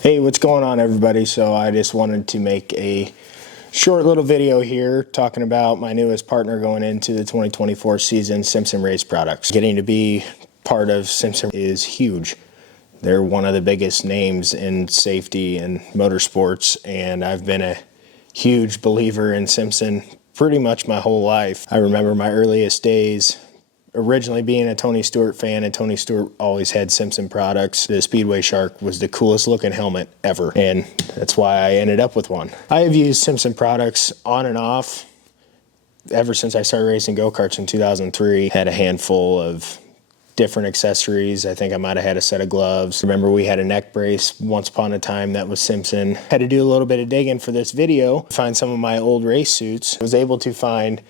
Hey, what's going on, everybody? So I just wanted to make a short little video here talking about my newest partner going into the 2024 season, Simpson Race Products. Getting to be part of Simpson is huge. They're one of the biggest names in safety and motorsports, and I've been a huge believer in Simpson pretty much my whole life. I remember my earliest days originally being a Tony Stewart fan, and Tony Stewart always had Simpson products. The Speedway Shark was the coolest looking helmet ever, and that's why I ended up with one. I have used Simpson products on and off ever since I started racing go-karts in 2003. Had a handful of different accessories. I think I might have had a set of gloves. Remember, we had a neck brace once upon a time that was Simpson. Had to do a little bit of digging for this video, find some of my old race suits. I was able to find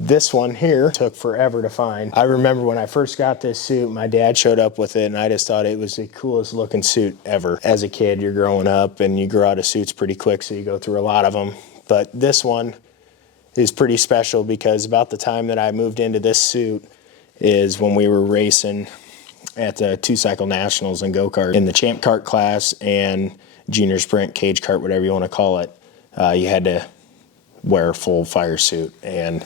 this one here. Took forever to find. I remember when I first got this suit, my dad showed up with it, and I just thought it was the coolest looking suit ever. As a kid, you're growing up and you grow out of suits pretty quick, so you go through a lot of them. But this one is pretty special because about the time that I moved into this suit is when we were racing at the 2-cycle nationals in go-kart in the champ kart class and junior sprint, cage kart, whatever you want to call it. You had to wear a full fire suit, and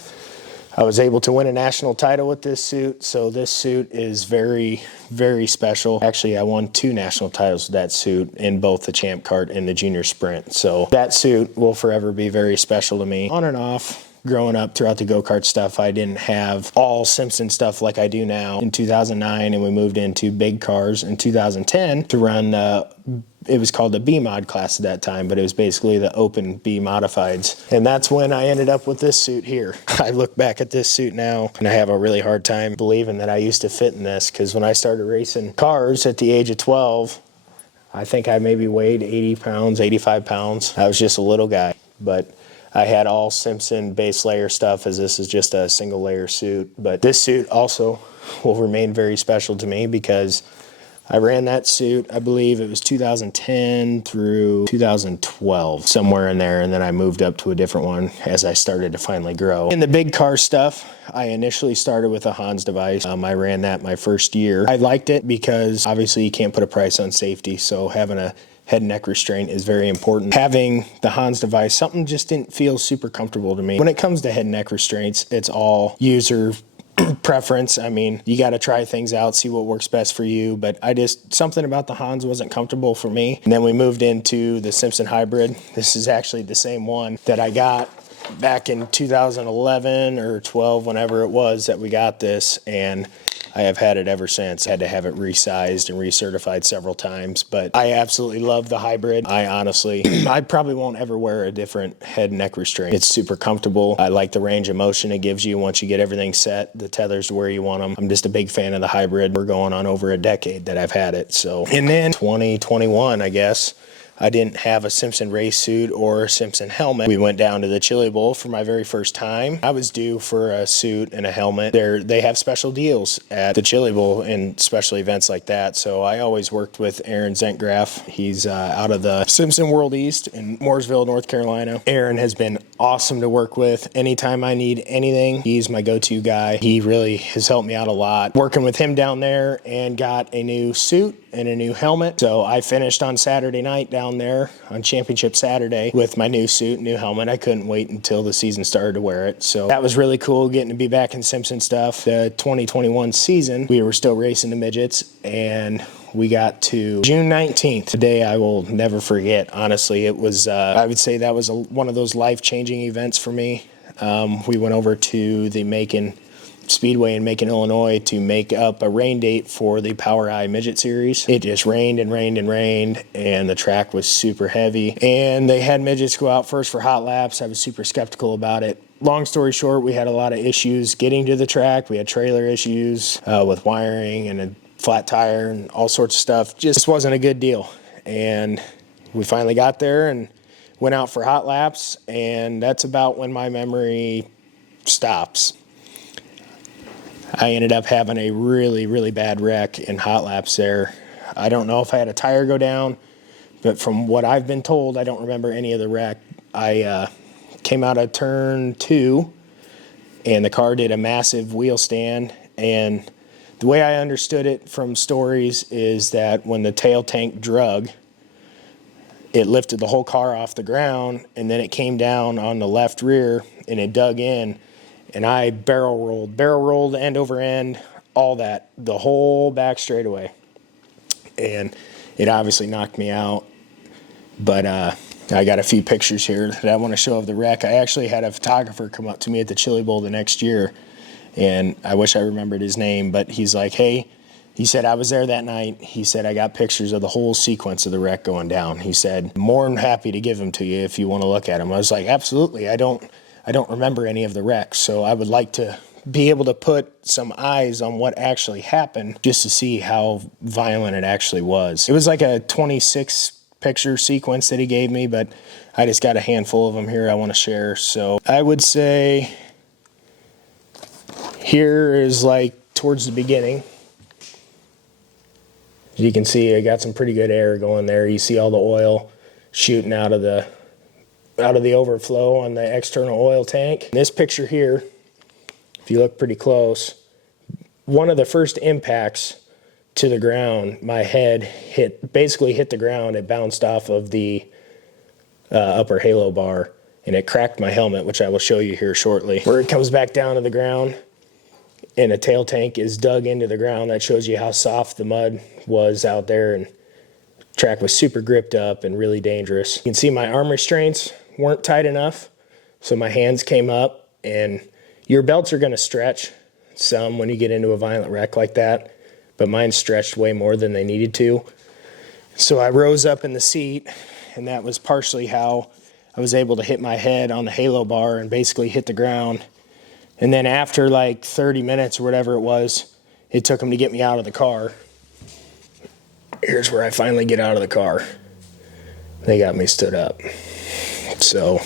I was able to win a national title with this suit, so this suit is very, very special. Actually, I won 2 national titles with that suit in both the champ kart and the junior sprint, so that suit will forever be very special to me. On and off, growing up throughout the go-kart stuff, I didn't have all Simpson stuff like I do now. In 2009, and we moved into big cars in 2010 to run it was called the B mod class at that time, but it was basically the open B modifieds. And that's when I ended up with this suit here. I look back at this suit now and I have a really hard time believing that I used to fit in this, because when I started racing cars at the age of 12, I think I maybe weighed 80 pounds, 85 pounds. I was just a little guy, but I had all Simpson base layer stuff, as this is just a single layer suit. But this suit also will remain very special to me because I ran that suit, I believe it was 2010 through 2012, somewhere in there, and then I moved up to a different one as I started to finally grow. In the big car stuff, I initially started with a Hans device. I ran that my first year. I liked it because obviously you can't put a price on safety, so having a head and neck restraint is very important. Having the Hans device, something just didn't feel super comfortable to me. When it comes to head and neck restraints, it's all user preference. I mean, you got to try things out, see what works best for you, but something about the Hans wasn't comfortable for me. And then we moved into the Simpson Hybrid. This is actually the same one that I got back in 2011 or 12, whenever it was that we got this, and I have had it ever since. I had to have it resized and recertified several times, but I absolutely love the Hybrid. I probably won't ever wear a different head and neck restraint. It's super comfortable. I like the range of motion it gives you once you get everything set, the tethers to where you want them. I'm just a big fan of the Hybrid. We're going on over a decade that I've had it. So, and then 2021, I guess, I didn't have a Simpson race suit or a Simpson helmet. We went down to the Chili Bowl for my very first time. I was due for a suit and a helmet. They have special deals at the Chili Bowl and special events like that. So I always worked with Aaron Zentgraf. He's out of the Simpson World East in Mooresville, North Carolina. Aaron has been awesome to work with. Anytime I need anything, he's my go-to guy. He really has helped me out a lot. Working with him down there, and got a new suit and a new helmet. So I finished on Saturday night down there on Championship Saturday with my new suit, new helmet. I couldn't wait until the season started to wear it. So that was really cool, getting to be back in Simpson stuff. The 2021 season, we were still racing the midgets, and we got to June 19th, a day I will never forget. Honestly, it was, I would say that was one of those life-changing events for me. We went over to the Macon Speedway in Macon, Illinois to make up a rain date for the Power Eye Midget Series. It just rained and rained and rained, and the track was super heavy. And they had midgets go out first for hot laps. I was super skeptical about it. Long story short, we had a lot of issues getting to the track. We had trailer issues with wiring and a flat tire and all sorts of stuff. Just wasn't a good deal. And we finally got there and went out for hot laps, and that's about when my memory stops. I ended up having a really, really bad wreck in hot laps there. I don't know if I had a tire go down, but from what I've been told, I don't remember any of the wreck. I came out of turn 2, and the car did a massive wheel stand, and the way I understood it from stories is that when the tail tank drug, it lifted the whole car off the ground, and then it came down on the left rear and it dug in, and I barrel rolled end over end, all that, the whole back straightaway. And it obviously knocked me out, but I got a few pictures here that I want to show of the wreck. I actually had a photographer come up to me at the Chili Bowl the next year, and I wish I remembered his name, but he's like, hey, he said, I was there that night. He said, I got pictures of the whole sequence of the wreck going down. He said, more than happy to give them to you if you want to look at them. I was like, absolutely. I don't remember any of the wrecks, so I would like to be able to put some eyes on what actually happened just to see how violent it actually was. It was like a 26 picture sequence that he gave me, but I just got a handful of them here I want to share. So I would say here is like towards the beginning. As you can see, I got some pretty good air going there. You see all the oil shooting out of the overflow on the external oil tank. In this picture here, if you look pretty close, one of the first impacts to the ground, my head basically hit the ground. It bounced off of the upper halo bar, and it cracked my helmet, which I will show you here shortly. Where it comes back down to the ground and a tail tank is dug into the ground, that shows you how soft the mud was out there, and the track was super gripped up and really dangerous. You can see my arm restraints weren't tight enough, so my hands came up, and your belts are going to stretch some when you get into a violent wreck like that, but mine stretched way more than they needed to. So I rose up in the seat, and that was partially how I was able to hit my head on the halo bar and basically hit the ground. And then after like 30 minutes or whatever it was, it took them to get me out of the car. Here's where I finally get out of the car. They got me stood up. So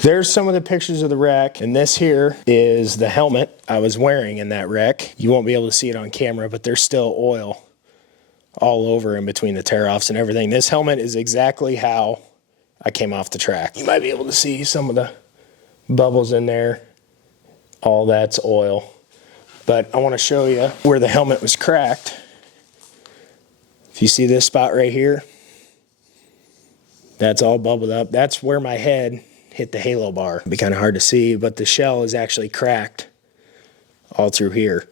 there's some of the pictures of the wreck, and this here is the helmet I was wearing in that wreck. You won't be able to see it on camera, but there's still oil all over in between the tear-offs and everything. This helmet is exactly how I came off the track. You might be able to see some of the bubbles in there. All that's oil. But I want to show you where the helmet was cracked. If you see this spot right here, that's all bubbled up. That's where my head hit the halo bar. It'd be kind of hard to see, but the shell is actually cracked all through here.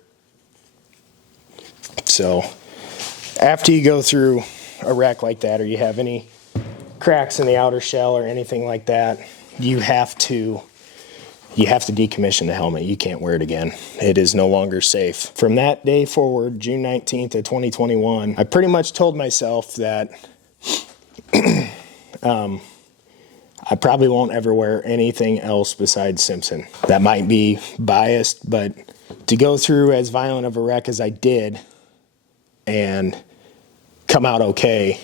So after you go through a wreck like that, or you have any cracks in the outer shell or anything like that, you have to decommission the helmet. You can't wear it again. It is no longer safe. From that day forward, June 19th of 2021, I pretty much told myself that I probably won't ever wear anything else besides Simpson. That might be biased, but to go through as violent of a wreck as I did and come out okay,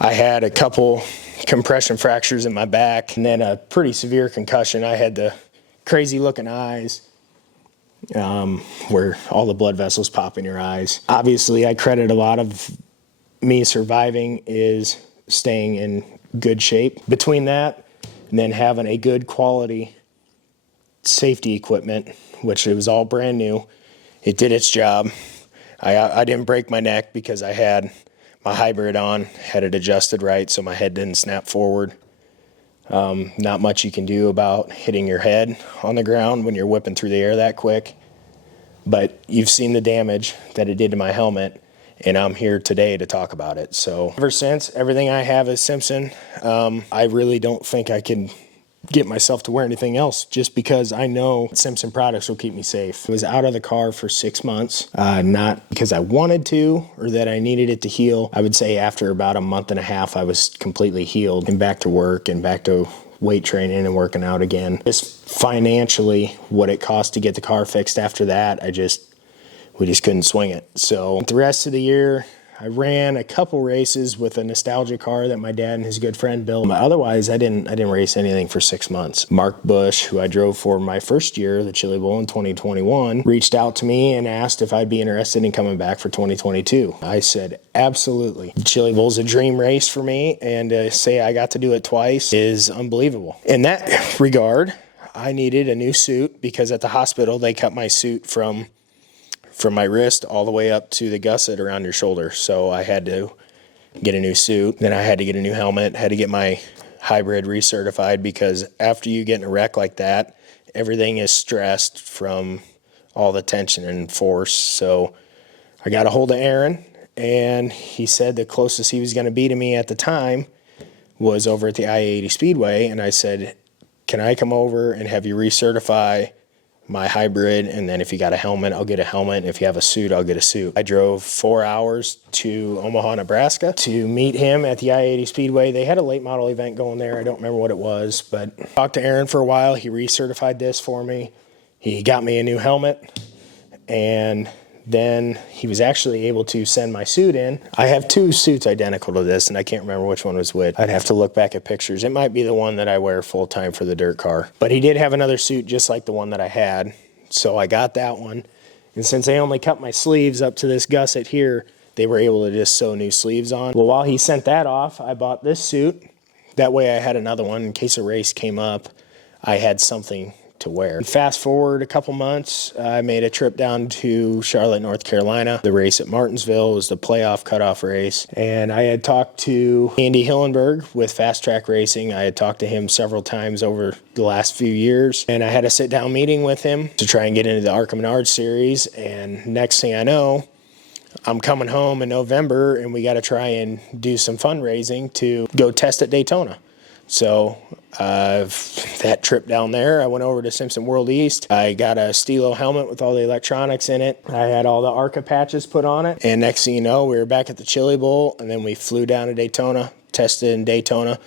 I had a couple compression fractures in my back and then a pretty severe concussion. I had the crazy looking eyes where all the blood vessels pop in your eyes. Obviously, I credit a lot of me surviving is staying in good shape. Between that and then having a good quality safety equipment, which it was all brand new, it did its job. I didn't break my neck because I had my hybrid on, had it adjusted right so my head didn't snap forward. Not much you can do about hitting your head on the ground when you're whipping through the air that quick, but you've seen the damage that it did to my helmet, and I'm here today to talk about it. So ever since, everything I have is Simpson. I really don't think I can get myself to wear anything else just because I know Simpson products will keep me safe. I was out of the car for 6 months, not because I wanted to or that I needed it to heal. I would say after about a month and a half, I was completely healed and back to work and back to weight training and working out again. Just financially, what it cost to get the car fixed after that, we just couldn't swing it. So the rest of the year, I ran a couple races with a nostalgia car that my dad and his good friend built. Otherwise, I didn't race anything for 6 months. Mark Bush, who I drove for my first year, the Chili Bowl in 2021, reached out to me and asked if I'd be interested in coming back for 2022. I said, absolutely. The Chili Bowl's a dream race for me, and to say I got to do it twice is unbelievable. In that regard, I needed a new suit because at the hospital, they cut my suit from my wrist all the way up to the gusset around your shoulder. So I had to get a new suit. Then I had to get a new helmet, had to get my hybrid recertified, because after you get in a wreck like that, everything is stressed from all the tension and force. So I got a hold of Aaron, and he said the closest he was going to be to me at the time was over at the I-80 Speedway. And I said, can I come over and have you recertify my hybrid, and then if you got a helmet, I'll get a helmet, and if you have a suit, I'll get a suit. I drove 4 hours to Omaha, Nebraska to meet him at the I-80 Speedway. They had a late model event going there. I don't remember what it was, but talked to Aaron for a while. He recertified this for me. He got me a new helmet, and then he was actually able to send my suit in. I have 2 suits identical to this, and I can't remember which one was which. I'd have to look back at pictures. It might be the one that I wear full time for the dirt car. But he did have another suit just like the one that I had, so I got that one. And since they only cut my sleeves up to this gusset here, they were able to just sew new sleeves on. Well, while he sent that off, I bought this suit. That way I had another one in case a race came up. I had something to wear. Fast forward a couple months, I made a trip down to Charlotte, North Carolina. The race at Martinsville was the playoff cutoff race, and I had talked to Andy Hillenberg with Fast Track Racing. I had talked to him several times over the last few years, and I had a sit-down meeting with him to try and get into the ARCA Menard series. And next thing I know, I'm coming home in November, and we got to try and do some fundraising to go test at Daytona. So that trip down there, I went over to Simpson World East. I got a Stilo helmet with all the electronics in it. I had all the ARCA patches put on it. And next thing you know, we were back at the Chili Bowl, and then we flew down to Daytona, tested in Daytona,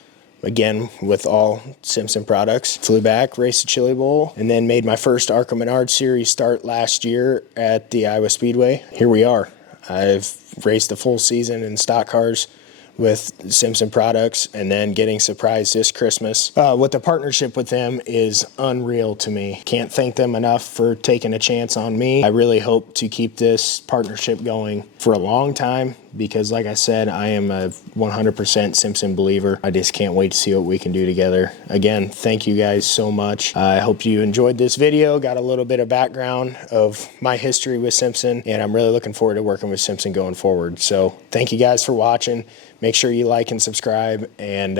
again with all Simpson products. Flew back, raced the Chili Bowl, and then made my first ARCA Menard Series start last year at the Iowa Speedway. Here we are. I've raced a full season in stock cars with Simpson products, and then getting surprised this Christmas. What the partnership with them is unreal to me. Can't thank them enough for taking a chance on me. I really hope to keep this partnership going for a long time, because like I said, I am a 100% Simpson believer. I just can't wait to see what we can do together. Again, thank you guys so much. I hope you enjoyed this video, got a little bit of background of my history with Simpson, and I'm really looking forward to working with Simpson going forward. So thank you guys for watching. Make sure you like and subscribe, and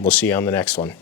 we'll see you on the next one.